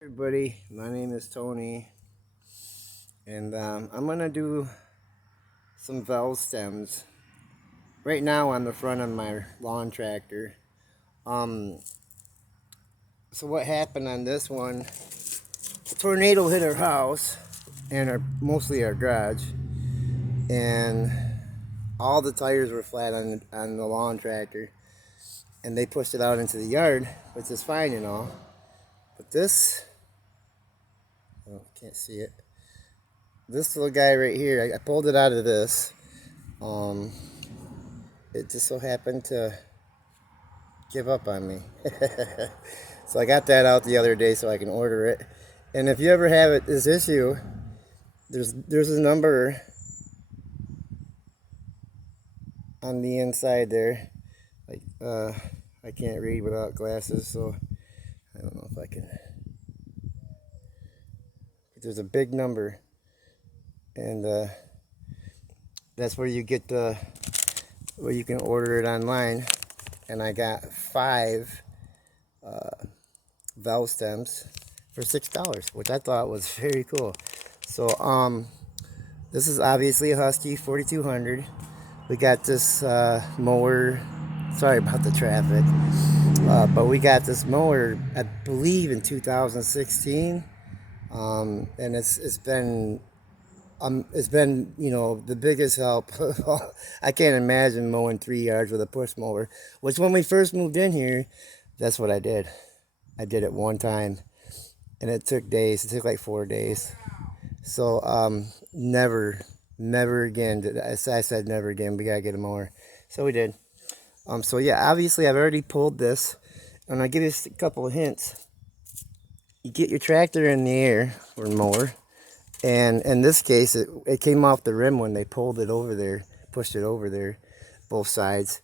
Everybody, my name is Tony, and I'm gonna do some valve stems right now on the front of my lawn tractor. Um, so what happened on this one? A tornado hit our house and mostly our garage, and all the tires were flat on the lawn tractor, and they pushed it out into the yard, which is fine and all. But this, oh, can't see it. This little guy right here, I pulled it out of this. Um, it just so happened to give up on me. So I got that out the other day so I can order it. And if you ever have this issue, there's a number on the inside there. Like I can't read without glasses, so I don't know if I can. There's a big number, and that's where you get where you can order it online. And I got 5 valve stems for $6, which I thought was very cool. So this is obviously a Husky 4200. We got this mower. Sorry about the traffic, but we got this mower, I believe, in 2016, and it's been the biggest help. I can't imagine mowing 3 yards with a push mower, which when we first moved in here, that's what I did. I did it one time, and it took days. It took like 4 days. So never again. I said never again. We gotta get a mower. So we did. So yeah, obviously I've already pulled this, and I'll give you a couple of hints. You get your tractor in the air or mower, and in this case, it came off the rim when they pulled it over there, pushed it over there, both sides.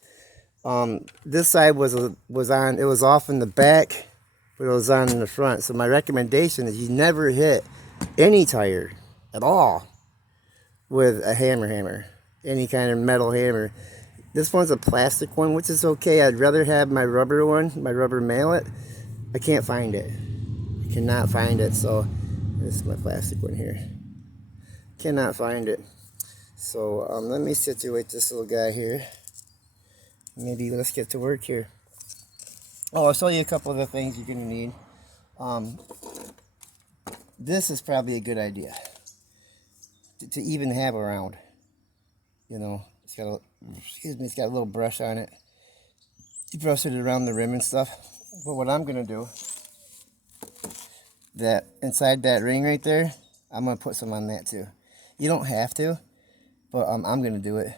This side was on. It was off in the back, but it was on in the front. So my recommendation is you never hit any tire at all with a hammer, any kind of metal hammer. This one's a plastic one, which is okay. I'd rather have my rubber one, my rubber mallet. I can't find it. I cannot find it. So this is my plastic one here. Cannot find it. So let me situate this little guy here. Maybe let's get to work here. Oh, I'll show you a couple of the things you're going to need. This is probably a good idea to even have around. You know, it's got it's got a little brush on it. You brush it around the rim and stuff. But what I'm going to do, that inside that ring right there, I'm going to put some on that too. You don't have to, but I'm going to do it.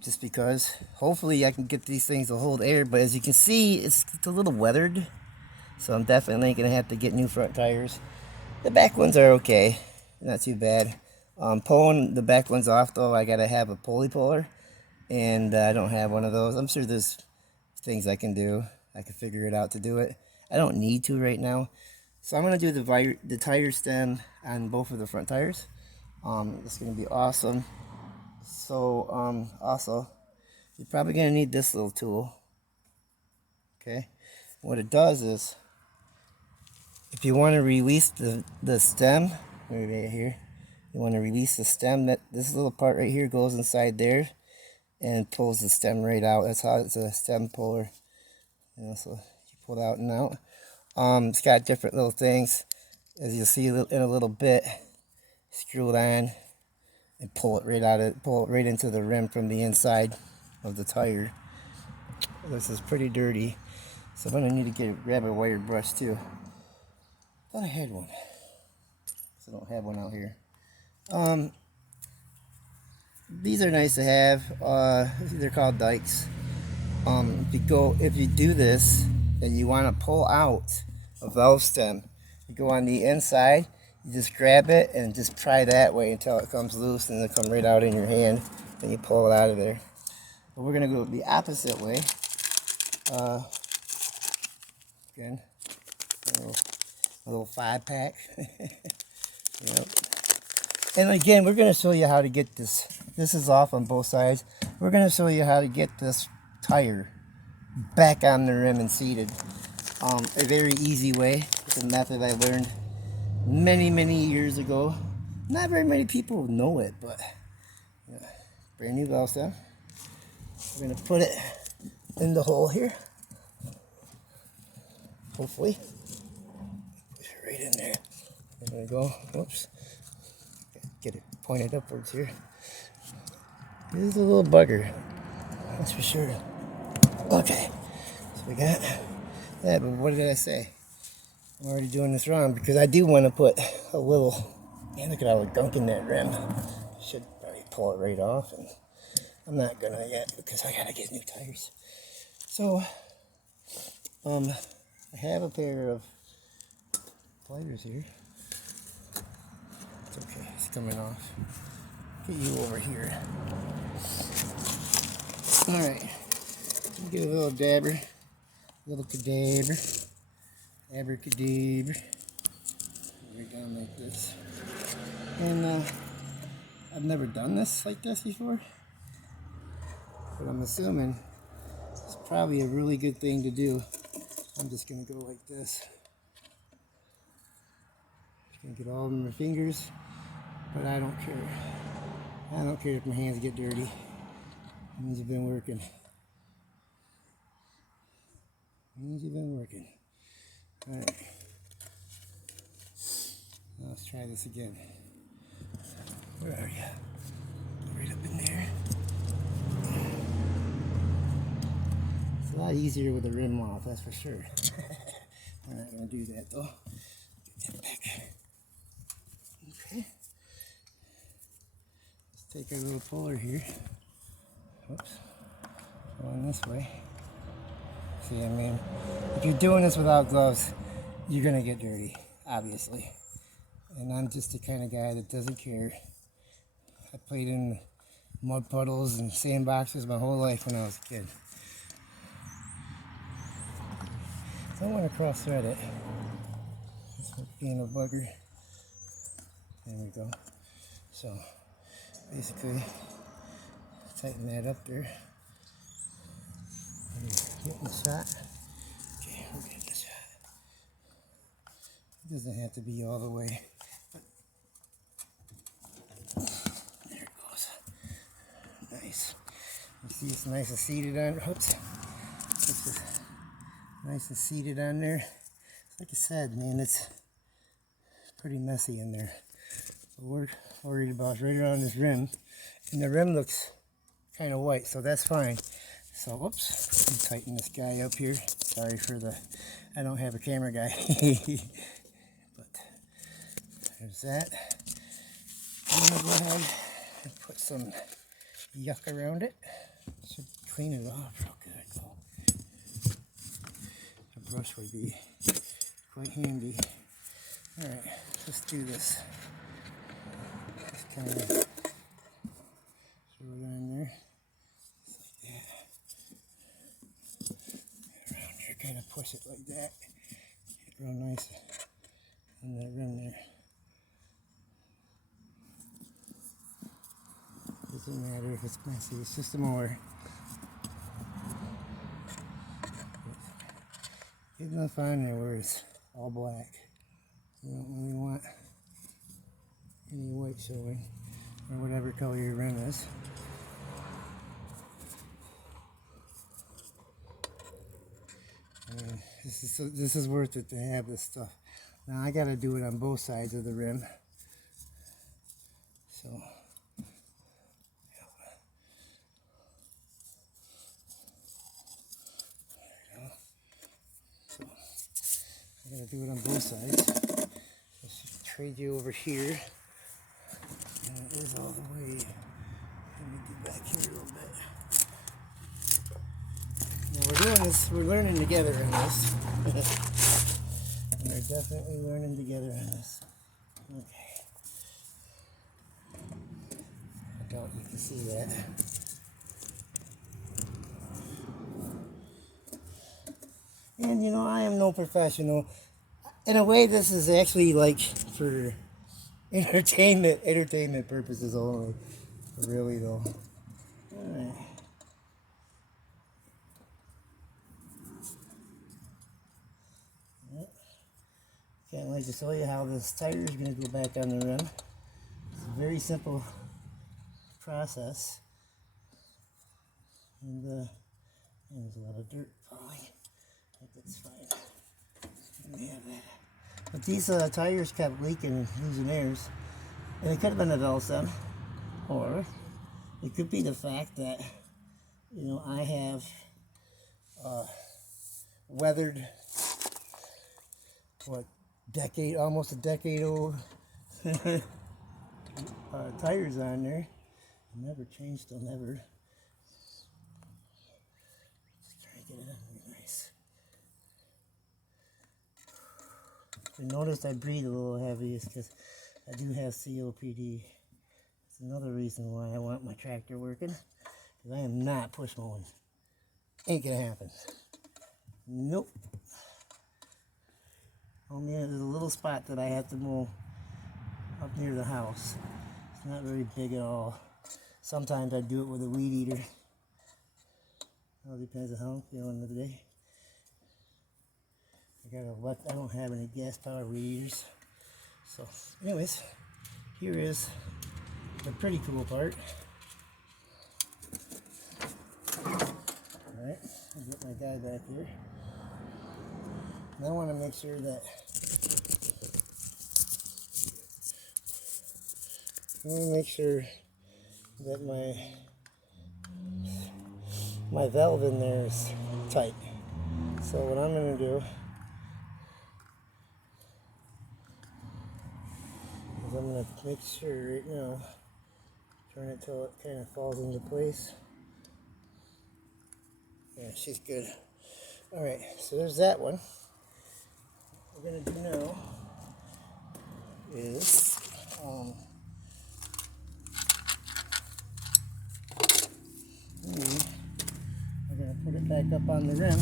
Just because hopefully I can get these things to hold air, but as you can see, it's a little weathered, so I'm definitely gonna have to get new front tires. The back ones are okay, not too bad. Pulling the back ones off though, I gotta have a pulley puller, and I don't have one of those. I'm sure there's things I can do. I can figure it out to do it. I don't need to right now, so I'm gonna do the tire stem on both of the front tires. It's gonna be awesome. So also, you're probably going to need this little tool. Okay, what it does is, if you want to release the stem, right here, you want to release the stem, that this little part right here goes inside there and pulls the stem right out. That's how it's a stem puller. You know, so you pull it out and out. It's got different little things, as you'll see in a little bit. Screw it on and pull it right into the rim from the inside of the tire. This is pretty dirty, so I'm gonna need to grab a wire brush too. Thought I had one, so I don't have one out here. These are nice to have. They're called dikes. If you do this and you want to pull out a valve stem, you go on the inside. You just grab it and just pry that way until it comes loose, and it'll come right out in your hand, and you pull it out of there. But we're gonna go the opposite way. Again, a little 5-pack. Yep. And again, we're gonna show you how to get this. This is off on both sides. We're gonna show you how to get this tire back on the rim and seated. A very easy way. It's a method I learned many years ago. Not very many people know it, but brand new valve stem. We're gonna put it in the hole here. Hopefully. Push it right in there. There we go. Whoops. Get it pointed upwards here. This is a little bugger. That's for sure. Okay. So we got that, but what did I say? I'm already doing this wrong because I do want to put a little, man, look at all the gunk in that rim. Should probably pull it right off, and I'm not gonna yet because I gotta get new tires. So, I have a pair of pliers here. It's okay, it's coming off. Get you over here. Alright, get a little dabber, a little cadaver, abracadabra, right down like this. And I've never done this like this before, but I'm assuming it's probably a really good thing to do. I'm just gonna go like this. Gonna get all of my fingers, but I don't care. I don't care if my hands get dirty. It means you've been working. It means you've been working. Alright. Now let's try this again. Where are you? Right up in there. It's a lot easier with the rim off, that's for sure. We're not going to do that though. Get that back. Okay. Let's take our little puller here. Oops. Going this way. See, I mean, if you're doing this without gloves, you're going to get dirty, obviously. And I'm just the kind of guy that doesn't care. I played in mud puddles and sandboxes my whole life when I was a kid. Don't want to cross thread it. It's being a bugger. There we go. So basically, tighten that up there. Getting the shot. Okay, we're getting the shot. It doesn't have to be all the way. There it goes. Nice. You see it's nice and seated on. Oops. This is nice and seated on there. Like I said, man, it's pretty messy in there. So we're worried about right around this rim. And the rim looks kind of white, so that's fine. So, whoops, let me tighten this guy up here. Sorry for the, I don't have a camera guy. But there's that. I'm going to go ahead and put some yuck around it. Should clean it off real good. A brush would be quite handy. Alright, let's do this. Just kind of throw it on there. Kind of push it like that. Get real nice in that rim there. Doesn't matter if it's messy, it's just a mower. Get enough on there where it's all black. You don't really want any white showing, or whatever color your rim is. This is worth it to have this stuff. Now I gotta do it on both sides of the rim. So, there we go. So I gotta do it on both sides. Let's trade you over here. And it is all the way. Let me get back here a little bit. Now we're doing this, we're learning together on this. We're definitely learning together on this. Okay. I doubt you can see that. And you know, I am no professional. In a way, this is actually like for entertainment purposes only. Really though. Alright. Can't wait to show you how this tire is going to go back on the rim. It's a very simple process. And there's a lot of dirt falling. I think that's fine. Let me have that. But these tires kept leaking and losing airs. And it could have been the valve stem. Or it could be the fact that, you know, I have weathered, what, almost a decade old tires on there. Never changed them, ever. Just try to get it on nice. If you notice I breathe a little heavy, it's because I do have COPD. That's another reason why I want my tractor working, because I am not push mowing. Ain't gonna happen. Nope. Only there's a little spot that I have to mow up near the house. It's not very big at all. Sometimes I do it with a weed eater. It all depends on how I'm feeling the day. I don't have any gas powered weed eaters. So anyways, here is the pretty cool part. Alright, I'll get my guy back here. And I want to make sure that my valve in there is tight. So what I'm going to do is I'm going to make sure right now, turn it till it kind of falls into place. Yeah, she's good. Alright, so there's that one. What we're going to do now is we're going to put it back up on the rim.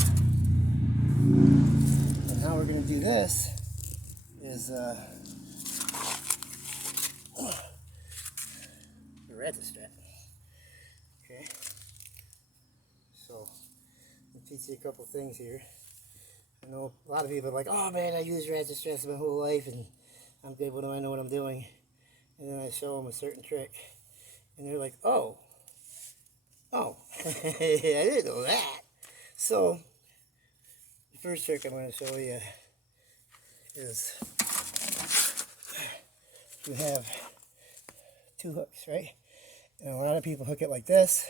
And how we're going to do this is the ratchet strap. Okay. So, I'll teach you a couple things here. I know a lot of people are like, oh man, I use ratchet straps my whole life and I'm good, what do I know what I'm doing? And then I show them a certain trick. And they're like, oh, I didn't know that. So, the first trick I'm going to show you is you have two hooks, right? And a lot of people hook it like this.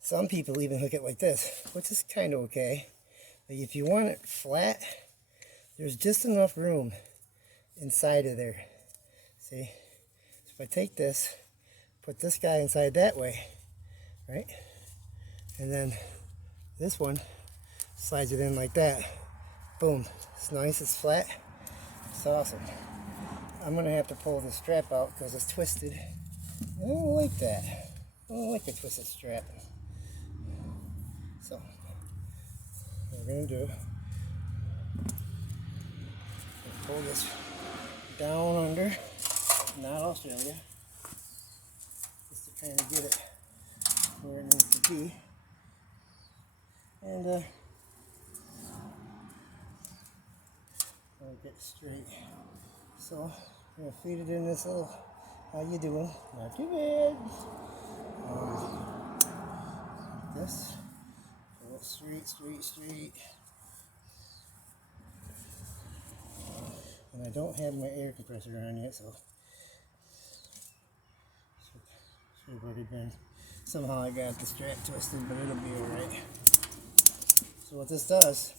Some people even hook it like this, which is kind of okay. But if you want it flat, there's just enough room inside of there. See? So if I take this, put this guy inside that way, right? And then this one slides it in like that. Boom. It's nice, it's flat. It's awesome. I'm going to have to pull the strap out because it's twisted. I don't like that. I don't like a twisted strap. So, what we're going to do is pull this down under, not Australia, just to kind of get it where it needs to be. And I'll get straight. So, I'm going to feed it in this little, how you doing? Not too bad. Like this. Pull it straight. And I don't have my air compressor on yet, so should have already been. Somehow I got the strap twisted, but it'll be alright. So what this does,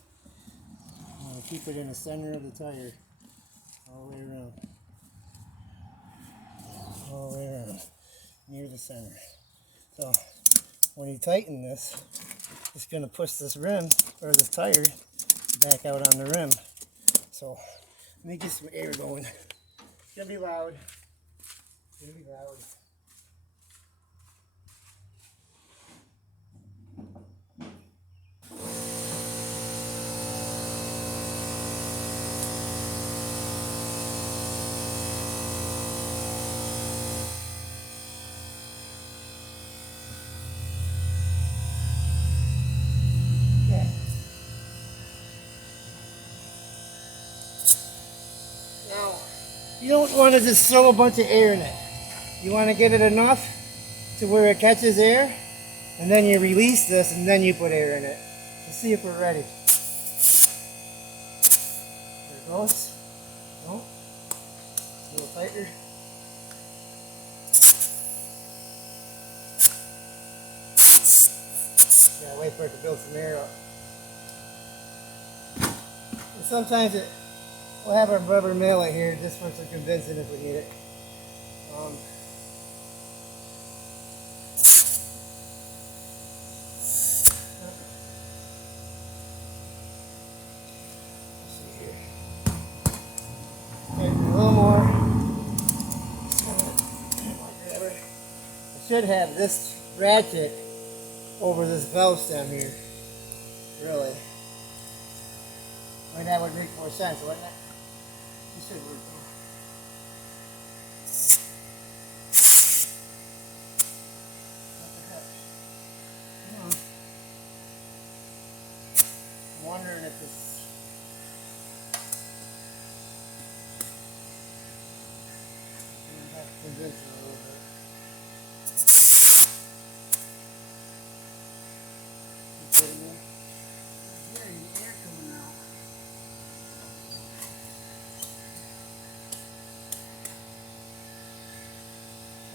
I'm going to keep it in the center of the tire, all the way around. All the way around, near the center. So when you tighten this, it's going to push this rim, or this tire, back out on the rim. So let me get some air going. It's going to be loud. It's going to be loud. You don't want to just throw a bunch of air in it. You want to get it enough to where it catches air, and then you release this, and then you put air in it. Let's see if we're ready. There it goes. No, a little tighter. Yeah, wait for it to build some air up. And sometimes we'll have a rubber mallet here just for some convincing if we need it. A little more. I should have this ratchet over this valve stem here. Really. I mean, that would make more sense, wouldn't it? This should work though. What the heck? I'm wondering if this. Convince it a little bit. You kidding me? There's the air coming out.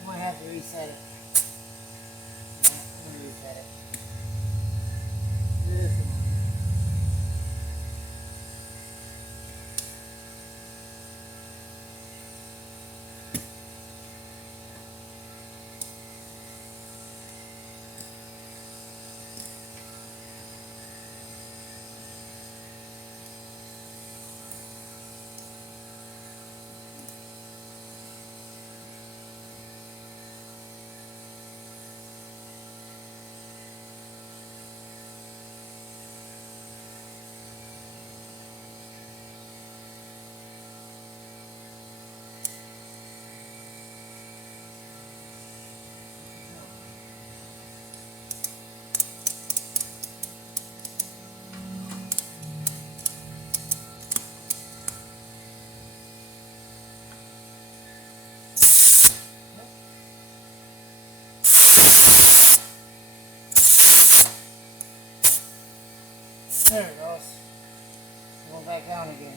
I might have to reset it. Yeah, I'm gonna reset it. This one. There it goes. Going back down again.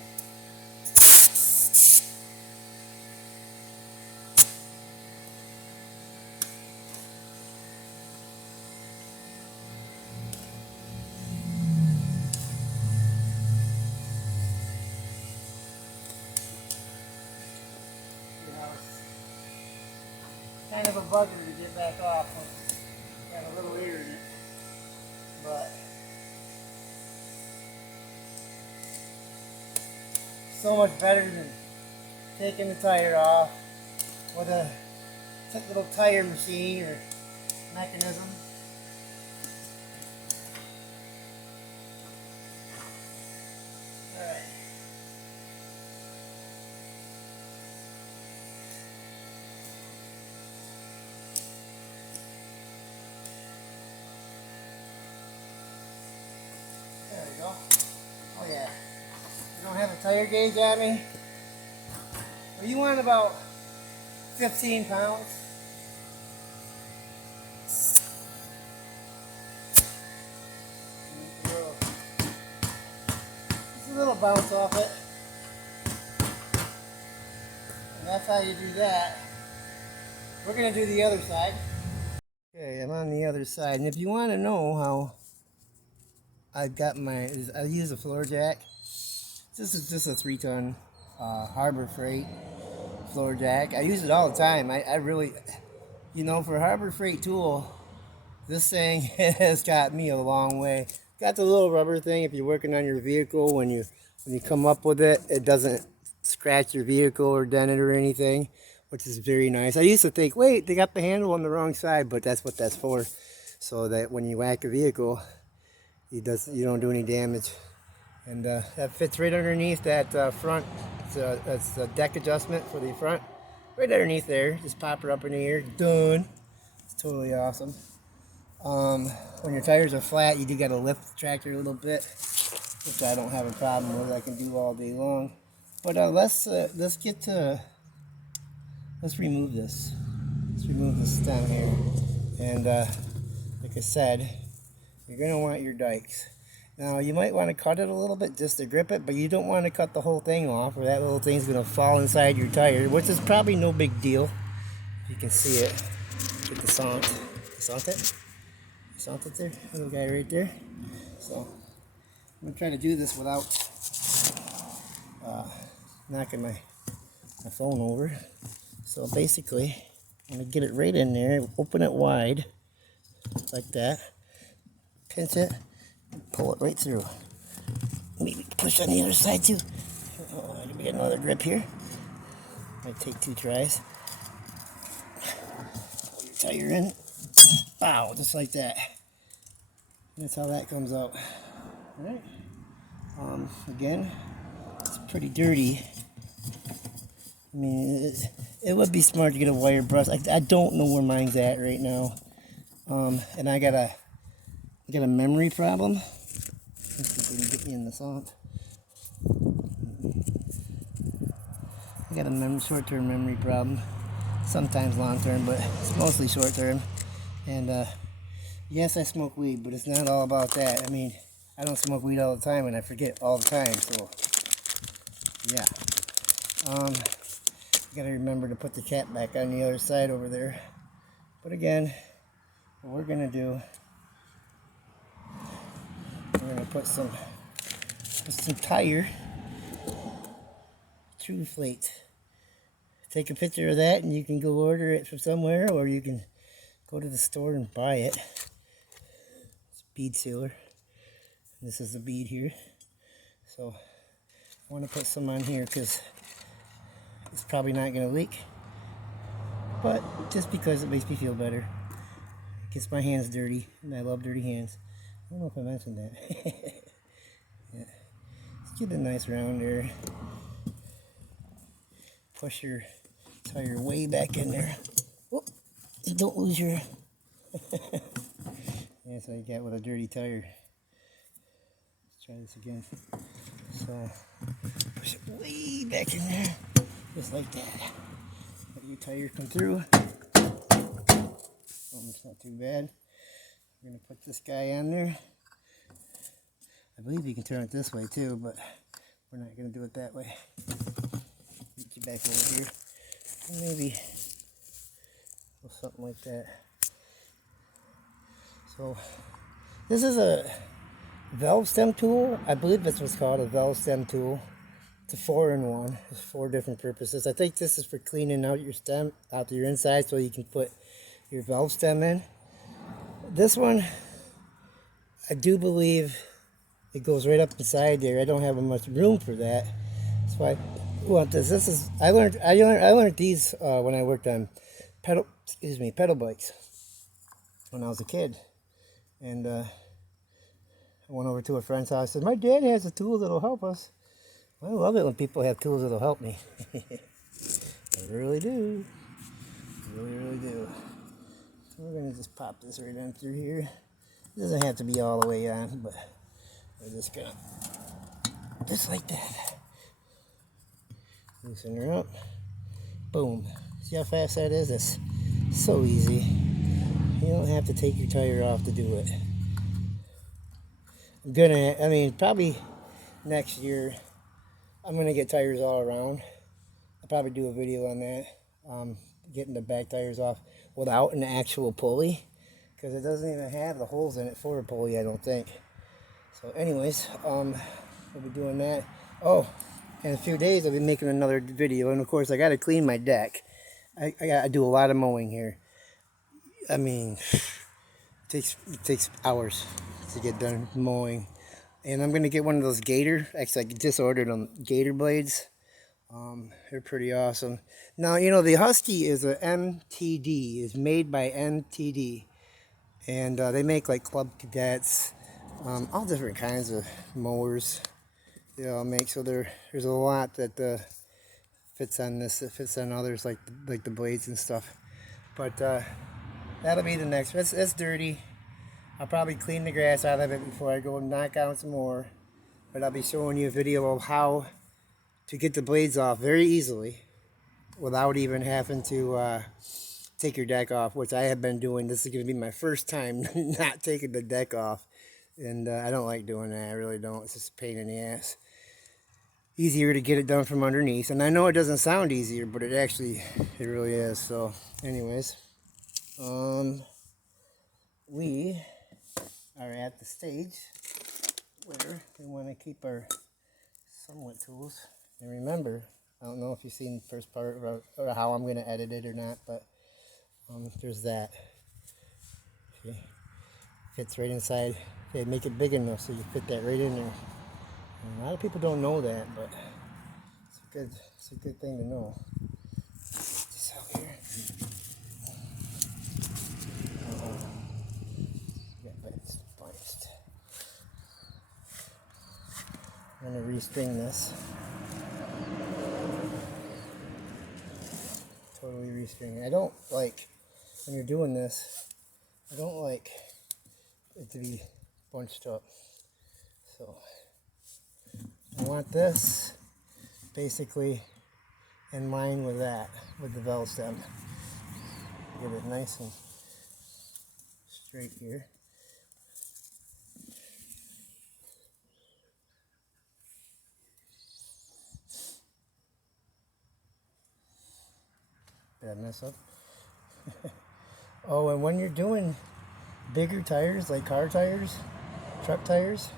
Kind of a bugger to get back off when it's got a little air in it. But so much better than taking the tire off with a little tire machine or mechanism. Alright. There we go. Oh yeah. You don't have a tire gauge at me? Well, you want about 15 pounds. Just a little bounce off it. And that's how you do that. We're going to do the other side. Okay, I'm on the other side. And if you want to know how I've got I use a floor jack. This is just a 3-ton Harbor Freight floor jack. I use it all the time. I really, for Harbor Freight tool, this thing has got me a long way. Got the little rubber thing if you're working on your vehicle. When you come up with it, it doesn't scratch your vehicle or dent it or anything, which is very nice. I used to think, wait, they got the handle on the wrong side, but that's what that's for, so that when you whack a vehicle, you don't do any damage. And that fits right underneath that front. That's the deck adjustment for the front. Right underneath there. Just pop her up in the air. Done. It's totally awesome. When your tires are flat, you do got to lift the tractor a little bit, which I don't have a problem with. I can do all day long. But let's get to let's remove this. Let's remove the stem here. And like I said, you're going to want your dikes. Now you might want to cut it a little bit just to grip it, but you don't want to cut the whole thing off, or that little thing's going to fall inside your tire, which is probably no big deal. You can see it. Get the sant. Sant it? Sant it there? Little guy right there. So I'm going to try to do this without knocking my phone over. So basically, I'm going to get it right in there, open it wide, like that, pinch it, and pull it right through. Maybe push on the other side too. Oh, I can get another grip here. Might take 2 tries. Pull your tire in. Bow, just like that. That's how that comes out. Alright. Again, it's pretty dirty. I mean, it would be smart to get a wire brush. I don't know where mine's at right now. And I got a memory problem. Let's see if we can get me in the salt. I got a short-term memory problem. Sometimes long-term, but it's mostly short-term. And yes, I smoke weed, but it's not all about that. I mean, I don't smoke weed all the time, and I forget all the time. So, yeah. Gotta remember to put the cap back on the other side over there. But again, what we're gonna do, we're gonna put some tire true plate. Take a picture of that and you can go order it from somewhere, or you can go to the store and buy it. It's a bead sealer. This is the bead here. So I want to put some on here because it's probably not going to leak, but just because it makes me feel better. It gets my hands dirty, and I love dirty hands. I don't know if I mentioned that. Yeah. Let's get a nice round there. Push your tire way back in there. Whoop. Don't lose your... That's what you get with a dirty tire. Let's try this again. So, push it way back in there. Just like that. Let your tire come through. It's not too bad. We're going to put this guy on there. I believe you can turn it this way too, but we're not going to do it that way. Get you back over here. Maybe something like that. So, this is a valve stem tool. I believe that's what's called, a valve stem tool. It's a 4-in-1. It's 4 different purposes. I think this is for cleaning out your stem, out to your inside, so you can put your valve stem in. This one, I do believe it goes right up inside there. I don't have much room for that. That's why I want this. This is I learned these when I worked on pedal bikes when I was a kid, and I went over to a friend's house. I said, "My dad has a tool that'll help us." I love it when people have tools that'll help me. I really do. I really do. So we're going to just pop this right in through here. It doesn't have to be all the way on, but we're just going to, just like that. Loosen her up. Boom. See how fast that is? It's so easy. You don't have to take your tire off to do it. Probably next year, I'm going to get tires all around. I'll probably do a video on that. Getting the back tires off without an actual pulley, because it doesn't even have the holes in it for a pulley, I don't think. So anyways, we'll be doing that. Oh, in a few days I'll be making another video, and of course I got to clean my deck. I do a lot of mowing here. I mean, it takes hours to get done mowing. And I'm going to get one of those gator, actually I just ordered them, gator blades. They're pretty awesome. Now, you know, the Husky is a MTD, is made by MTD. And they make like Club Cadets, all different kinds of mowers. They all make, so there's a lot that fits on this, that fits on others, like the blades and stuff. But that'll be the next one. It's dirty. I'll probably clean the grass out of it before I go and knock out some more. But I'll be showing you a video of how to get the blades off very easily. without even having to take your deck off, which I have been doing. This is going to be my first time not taking the deck off, and I don't like doing that. I really don't. It's just a pain in the ass. Easier to get it done from underneath, and I know it doesn't sound easier, but it really is. So anyways, we are at the stage where we want to keep our somewhat tools. And remember, I don't know if you've seen the first part or how I'm going to edit it or not, but there's that. Okay. Fits right inside. Okay, make it big enough so you fit that right in there. And a lot of people don't know that, but it's a good thing to know. This out here. Yeah, it's biased. I'm going to restring this. Totally restring it. I don't like, when you're doing this, I don't like it to be bunched up. So I want this basically in line with that, with the bell stem. Get it nice and straight here. Did I mess up? Oh, and when you're doing bigger tires, like car tires, truck tires,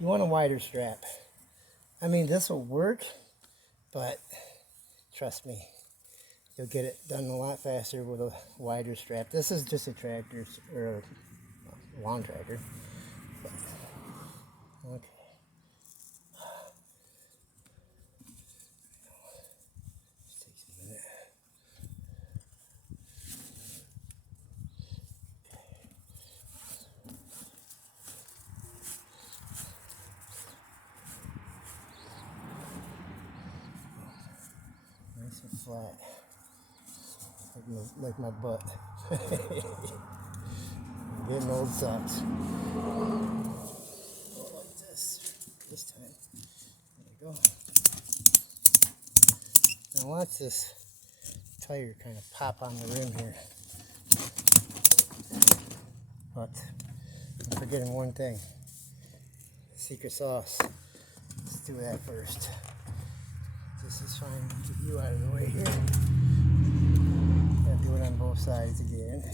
you want a wider strap. I mean, this will work, but trust me, you'll get it done a lot faster with a wider strap. This is just a tractor, or a lawn tractor. But, okay. This takes a minute. Nice and flat, like my butt. Getting old sucks. Like this time. There we go. Now watch this tire kind of pop on the rim here. But I'm forgetting one thing. Secret sauce. Let's do that first. This is fine. Get you out of the way here. Gotta do it on both sides again.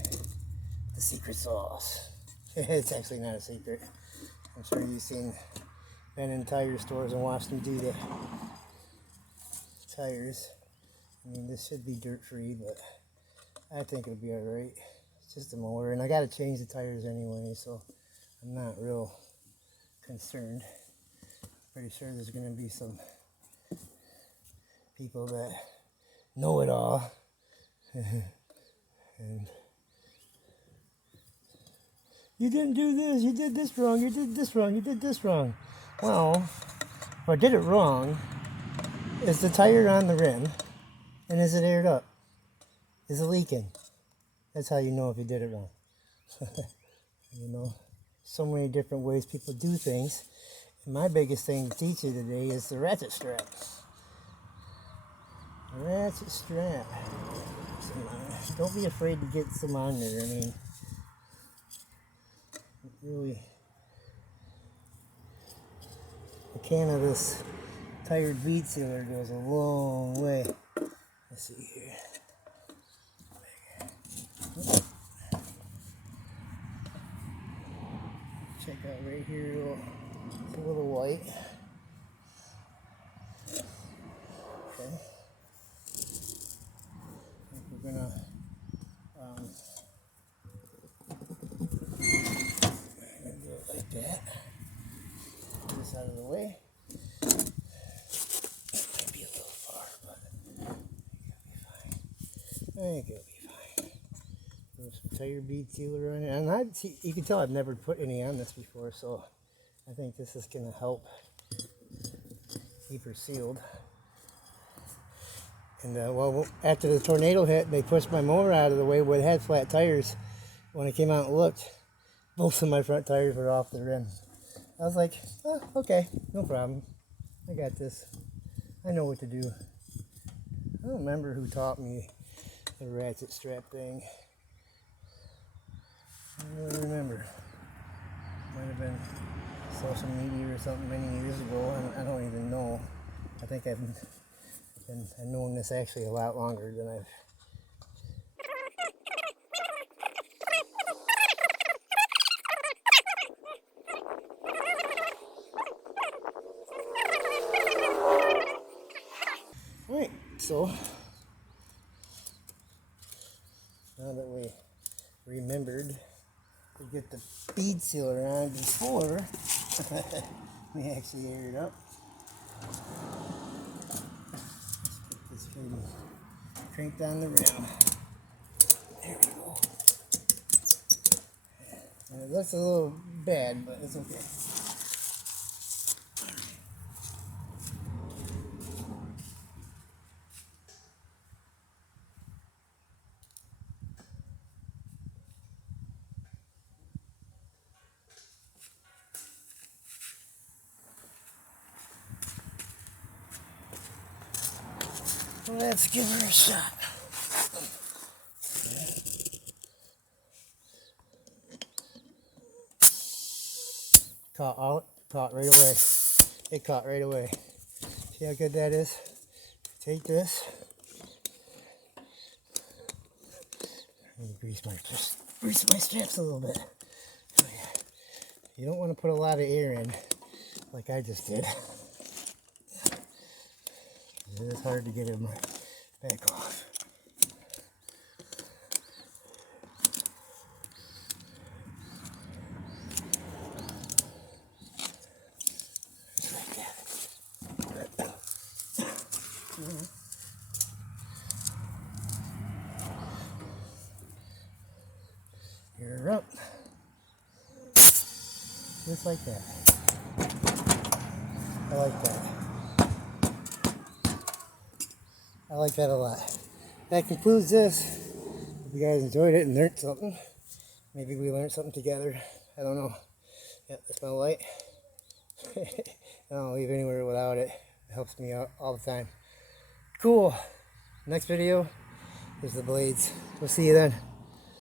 The secret sauce. It's actually not a secret. I'm sure you've been in tire stores and watched them do the tires. I mean, this should be dirt free, but I think it'll be alright. It's just a motor, and I gotta change the tires anyway, so I'm not real concerned. Pretty sure there's gonna be some people that know it all. And you didn't do this, you did this wrong, you did this wrong, you did this wrong. Well, if I did it wrong, is the tire on the rim, and is it aired up? Is it leaking? That's how you know if you did it wrong. You know, so many different ways people do things. And my biggest thing to teach you today is the ratchet strap. Ratchet strap. Don't be afraid to get some on there. I mean, really, a can of this tired bead sealer goes a long way. Let's see here. Check out right here, it's a little white. Okay. I think we're gonna do it like that. Get this out of the way. It might be a little far, but I think it'll be fine. Throw some tire bead sealer on it, and you can tell I've never put any on this before, so I think this is gonna help keep her sealed. And well, after the tornado hit, they pushed my mower out of the way where it had flat tires. When I came out and looked, both of my front tires were off the rim. I was like, oh, okay, no problem. I got this. I know what to do. I don't remember who taught me the ratchet strap thing. I don't really remember. Might have been social media or something many years ago. I don't even know. I think I've known this actually a lot longer than I've. Right, so now that we remembered to get the bead sealer on before we actually air it up, let's get this baby cranked on the rim. There we go. And it looks a little bad, but it's okay. Let's give her a shot. Caught right away. It caught right away. See how good that is? Take this. Grease my straps a little bit. Oh, yeah. You don't want to put a lot of air in, like I just did. It is hard to get him back off. You're up. Just like that. I like that. I like that a lot. That concludes this. Hope you guys enjoyed it and learned something. Maybe we learned something together. I don't know. Yep, that's my light. I don't leave anywhere without it. It helps me out all the time. Cool. Next video is the blades. We'll see you then.